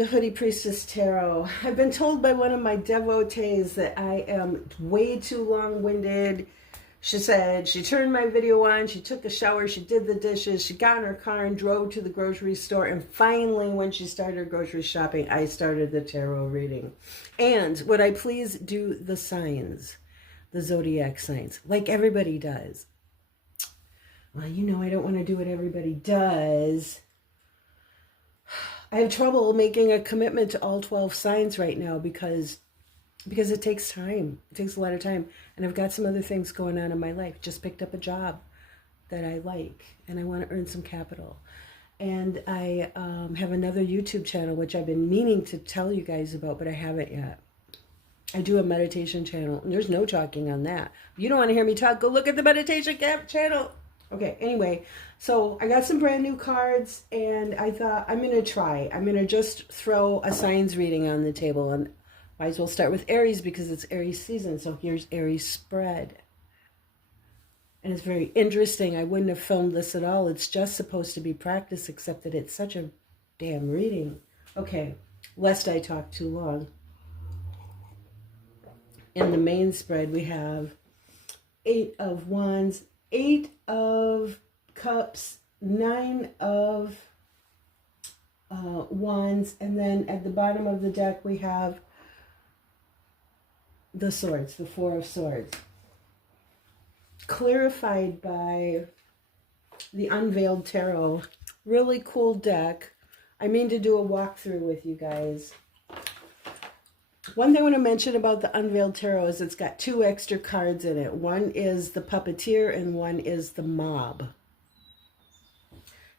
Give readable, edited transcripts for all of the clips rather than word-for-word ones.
to Hoodie Priestess Tarot. I've been told by one of my devotees that I am way too long-winded. She said she turned my video on, she took a shower, she did the dishes, she got in her car and drove to the grocery store, and finally when she started her grocery shopping, I started the tarot reading. And would I please do the signs, the zodiac signs, like everybody does? Well, you know I don't want to do what everybody does. I have trouble making a commitment to all 12 signs right now because it takes time. It takes a lot of time. And I've got some other things going on in my life. Just picked up a job that I like and I want to earn some capital. And I have another YouTube channel, which I've been meaning to tell you guys about, but I haven't yet. I do a meditation channel, and there's no talking on that. If you don't want to hear me talk, go look at the meditation channel. Okay, anyway, so I got some brand new cards, and I thought I'm going to try. I'm going to just throw a signs reading on the table, and might as well start with Aries because it's Aries season. So here's Aries spread. And it's very interesting. I wouldn't have filmed this at all. It's just supposed to be practice, except that it's such a damn reading. Okay, lest I talk too long. In the main spread, we have 8 of Wands, 8 of Cups, 9 of Wands, and then at the bottom of the deck we have the Swords, the 4 of Swords. Clarified by the Unveiled Tarot. Really cool deck. I mean to do a walkthrough with you guys. One thing I want to mention about the Unveiled Tarot is it's got 2 extra cards in it. One is the Puppeteer and one is the Mob.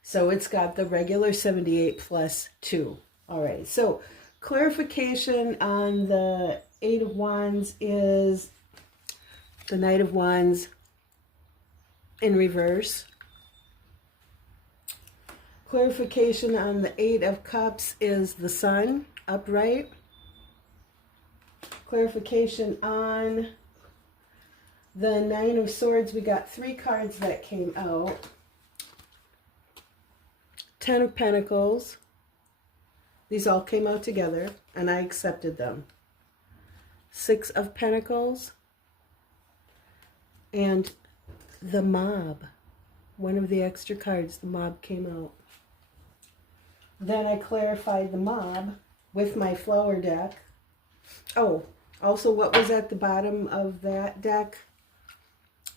So it's got the regular 78 plus 2. All right, so clarification on the 8 of Wands is the Knight of Wands in reverse. Clarification on the 8 of Cups is the Sun upright. Clarification on the 9 of Swords, we got 3 cards that came out. 10 of Pentacles. These all came out together, and I accepted them. 6 of Pentacles. And the Mob. One of the extra cards, the Mob came out. Then I clarified the Mob with my flower deck. Oh, also, what was at the bottom of that deck,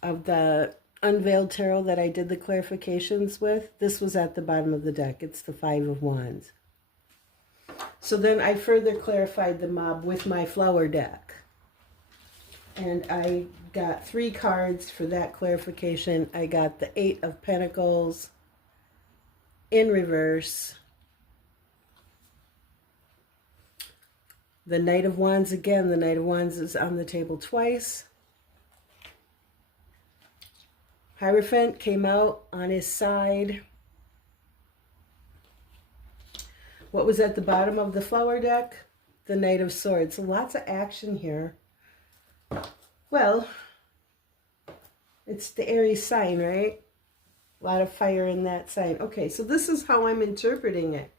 of the Unveiled Tarot that I did the clarifications with? This was at the bottom of the deck. It's the 5 of Wands. So then I further clarified the Mob with my flower deck. And I got 3 cards for that clarification. I got the 8 of Pentacles in reverse. The Knight of Wands again. The Knight of Wands is on the table twice. Hierophant came out on his side. What was at the bottom of the flower deck? The Knight of Swords. So lots of action here. Well, it's the Aries sign, right? A lot of fire in that sign. Okay, so this is how I'm interpreting it.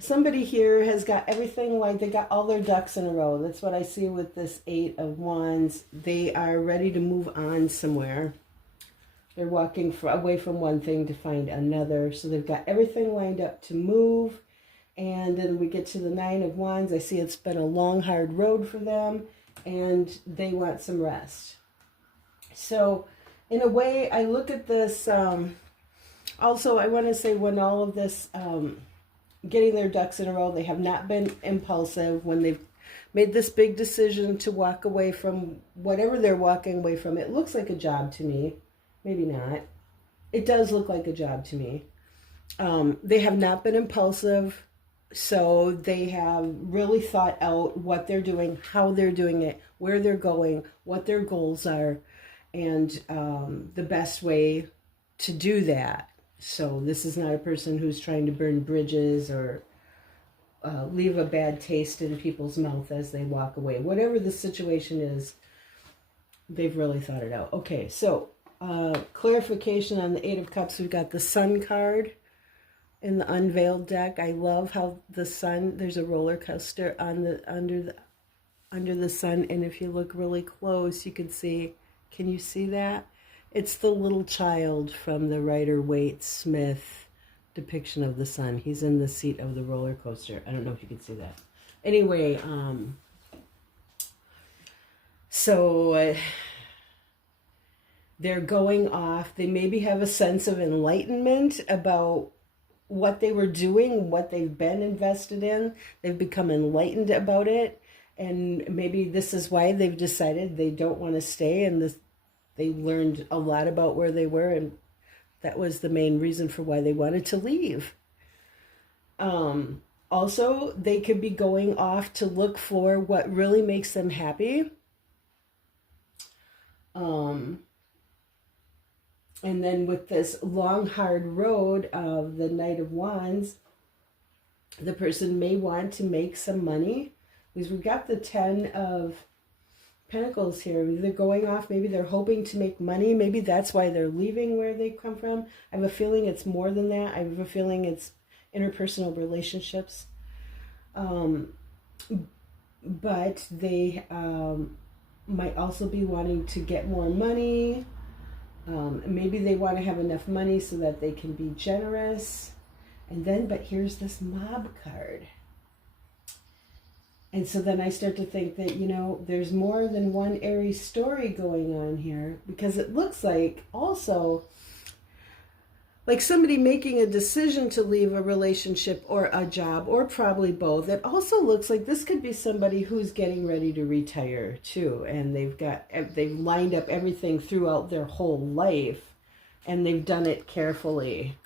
Somebody here has got everything, like they got all their ducks in a row. That's what I see with this 8 of Wands. They are ready to move on somewhere. They're walking away from one thing to find another. So they've got everything lined up to move. And then we get to the 9 of Wands. I see it's been a long, hard road for them. And they want some rest. So in a way, I look at this. Also, I want to say when all of this... getting their ducks in a row, they have not been impulsive when they've made this big decision to walk away from whatever they're walking away from. It looks like a job to me. Maybe not. It does look like a job to me. They have not been impulsive, so they have really thought out what they're doing, how they're doing it, where they're going, what their goals are, and the best way to do that. So this is not a person who's trying to burn bridges or leave a bad taste in people's mouth as they walk away. Whatever the situation is, they've really thought it out. Okay, so clarification on the 8 of Cups. We've got the Sun card in the Unveiled deck. I love how the sun, there's a roller coaster on the under the sun, and if you look really close, you can see, can you see that? It's the little child from the Rider-Waite Smith depiction of the sun. He's in the seat of the roller coaster. I don't know if you can see that. Anyway, so they're going off. They maybe have a sense of enlightenment about what they were doing, what they've been invested in. They've become enlightened about it. And maybe this is why they've decided they don't want to stay. And they learned a lot about where they were. And that was the main reason for why they wanted to leave. Also, they could be going off to look for what really makes them happy. And then with this long, hard road of the Knight of Wands, the person may want to make some money. Because we've got the 10 of Pentacles here. They're going off. Maybe they're hoping to make money. Maybe that's why they're leaving where they come from. I have a feeling it's more than that. I have a feeling it's interpersonal relationships. But they might also be wanting to get more money. Maybe they want to have enough money so that they can be generous. And then, but here's this Mob card. And so then I start to think that, you know, there's more than one Aries story going on here, because it looks like also like somebody making a decision to leave a relationship or a job, or probably both. It also looks like this could be somebody who's getting ready to retire too, and they've lined up everything throughout their whole life, and they've done it carefully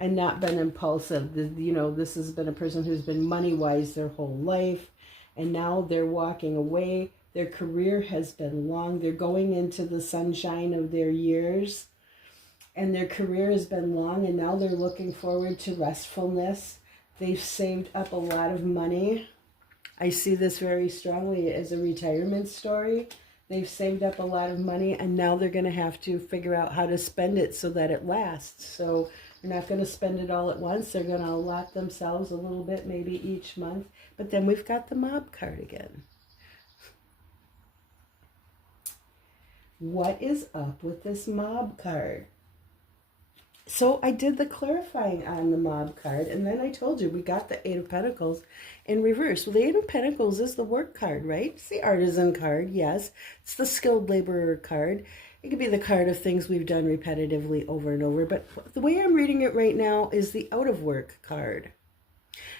and not been impulsive. You know, this has been a person who's been money-wise their whole life, and now they're walking away. Their career has been long. They're going into the sunshine of their years, and their career has been long, and now they're looking forward to restfulness. They've saved up a lot of money. I see this very strongly as a retirement story. They've saved up a lot of money, and now they're going to have to figure out how to spend it so that it lasts. So they're not going to spend it all at once. They're going to allot themselves a little bit, maybe each month. But then we've got the Mob card again. What is up with this Mob card? So I did the clarifying on the Mob card, and then I told you we got the Eight of Pentacles in reverse. Well, the Eight of Pentacles is the work card, right? It's the artisan card, yes. It's the skilled laborer card. It could be the card of things we've done repetitively over and over, but the way I'm reading it right now is the out of work card.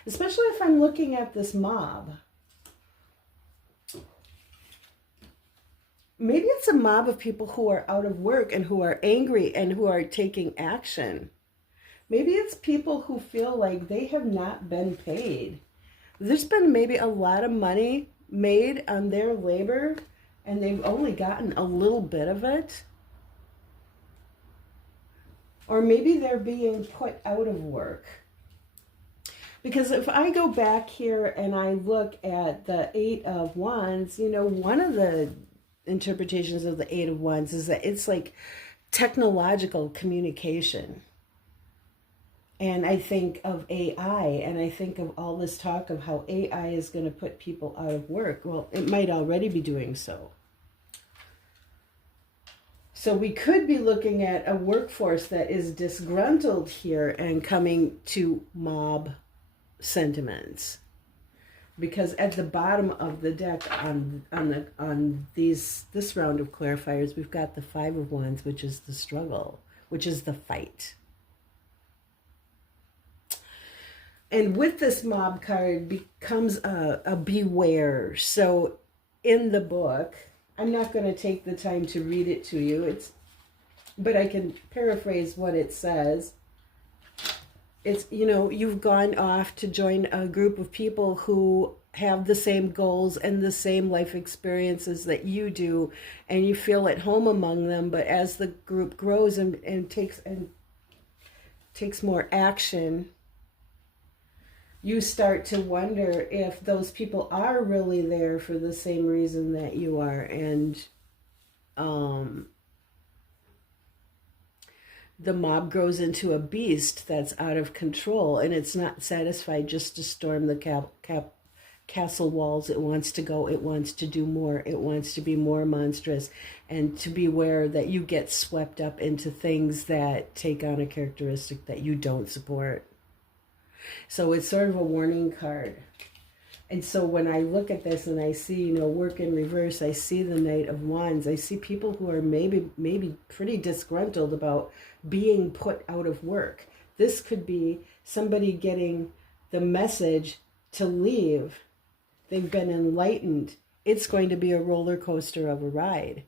Especially if I'm looking at this Mob. Maybe it's a mob of people who are out of work and who are angry and who are taking action. Maybe it's people who feel like they have not been paid. There's been maybe a lot of money made on their labor, and they've only gotten a little bit of it. Or maybe they're being put out of work. Because if I go back here and I look at the Eight of Wands, you know, one of the interpretations of the Eight of Wands is that it's like technological communication. And I think of AI, and I think of all this talk of how AI is going to put people out of work. Well, it might already be doing so. So we could be looking at a workforce that is disgruntled here and coming to mob sentiments. Because at the bottom of the deck on this round of clarifiers, we've got the Five of Wands, which is the struggle, which is the fight. And with this Mob card becomes a beware. So in the book, I'm not going to take the time to read it to you, but I can paraphrase what it says. It's, you know, you've gone off to join a group of people who have the same goals and the same life experiences that you do, and you feel at home among them. But as the group grows and takes more action, you start to wonder if those people are really there for the same reason that you are. And the mob grows into a beast that's out of control, and it's not satisfied just to storm the castle walls. It wants to go, it wants to do more, it wants to be more monstrous, and to beware that you get swept up into things that take on a characteristic that you don't support. So it's sort of a warning card. And so when I look at this and I see, you know, work in reverse, I see the Knight of Wands. I see people who are maybe pretty disgruntled about being put out of work. This could be somebody getting the message to leave. They've been enlightened. It's going to be a roller coaster of a ride.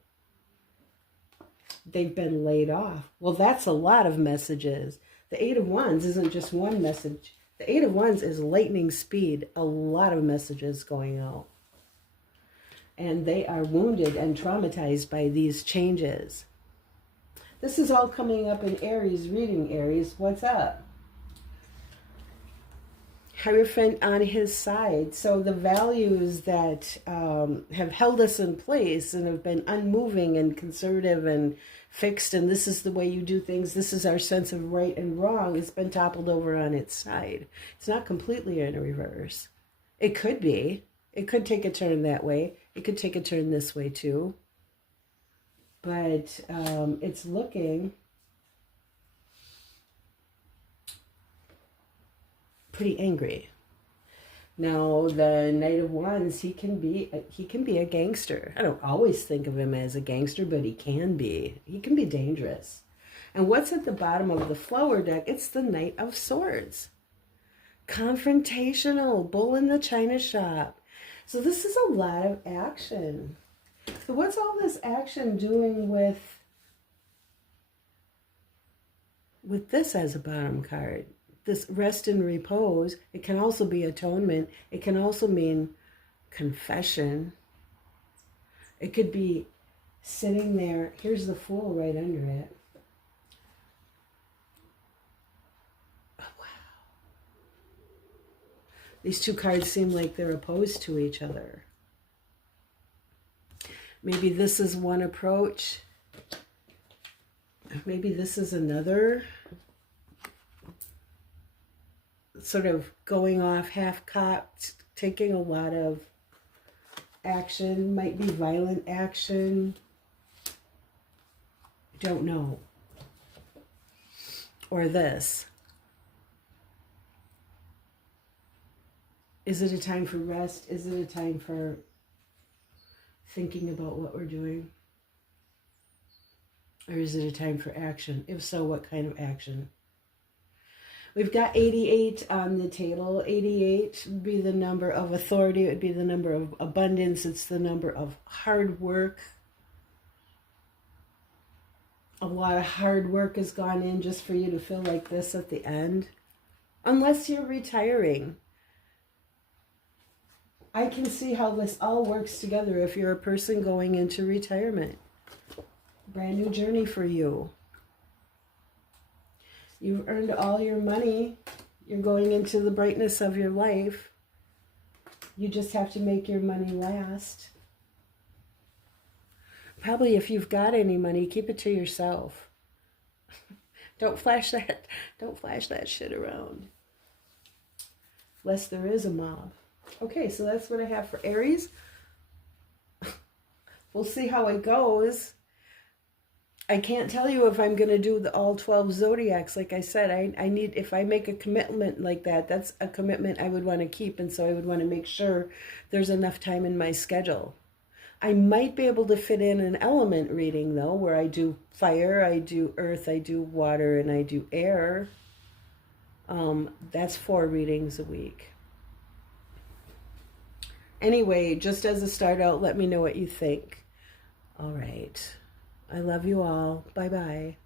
They've been laid off. Well, that's a lot of messages. The Eight of Wands isn't just one message. The Eight of Wands is lightning speed. A lot of messages going out. And they are wounded and traumatized by these changes. This is all coming up in Aries reading. Aries, what's up? Hierophant on his side. So the values that have held us in place and have been unmoving and conservative and fixed, and this is the way you do things, this is our sense of right and wrong, it's been toppled over on its side. It's not completely in reverse. It could be. It could take a turn that way. It could take a turn this way too. But it's looking pretty angry. Now, the Knight of Wands, he can be a gangster. I don't always think of him as a gangster, but he can be. He can be dangerous. And what's at the bottom of the flower deck? It's the Knight of Swords. Confrontational, bull in the china shop. So this is a lot of action. So what's all this action doing with this as a bottom card? This rest and repose. It can also be atonement. It can also mean confession. It could be sitting there. Here's the Fool right under it. Oh, wow. These two cards seem like they're opposed to each other. Maybe this is one approach. Maybe this is another. Sort of going off half-cocked, taking a lot of action, might be violent action. Don't know. Or this. Is it a time for rest? Is it a time for thinking about what we're doing? Or is it a time for action? If so, what kind of action? We've got 88 on the table. 88 would be the number of authority. It would be the number of abundance. It's the number of hard work. A lot of hard work has gone in just for you to feel like this at the end. Unless you're retiring. I can see how this all works together if you're a person going into retirement. Brand new journey for you. You've earned all your money. You're going into the brightness of your life. You just have to make your money last. Probably if you've got any money, keep it to yourself. Don't flash that shit around. Lest there is a mob. Okay, so that's what I have for Aries. We'll see how it goes. I can't tell you if I'm going to do all 12 zodiacs. Like I said, I need, if I make a commitment like that, that's a commitment I would want to keep. And so I would want to make sure there's enough time in my schedule. I might be able to fit in an element reading, though, where I do fire, I do earth, I do water, and I do air. That's 4 readings a week. Anyway, just as a start out, let me know what you think. All right. I love you all. Bye-bye.